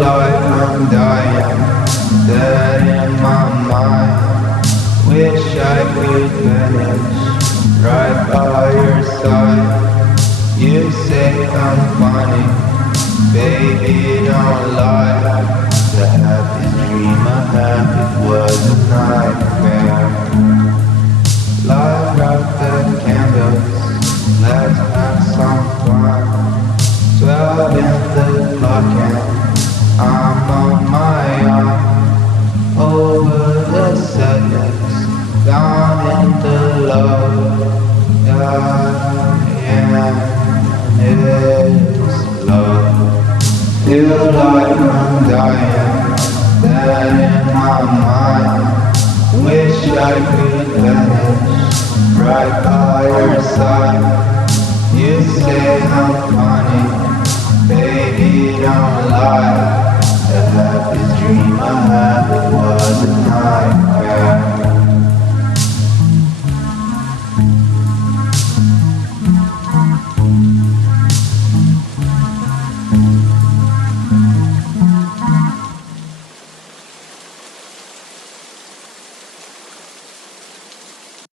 like I'm dying, dead in my mind. Wish I could vanish right by your side. You say I'm funny, baby, don't lie. The happiest dream I had, it was a nightmare. Light out the candles, let's have some fun. 12 in the clock and I'm on my own. Over the sadness, down in the love. Yeah, it's love. Feel like I'm dying, dead in my mind. Wish I could vanish right by your side. You say I'm funny, baby, don't lie.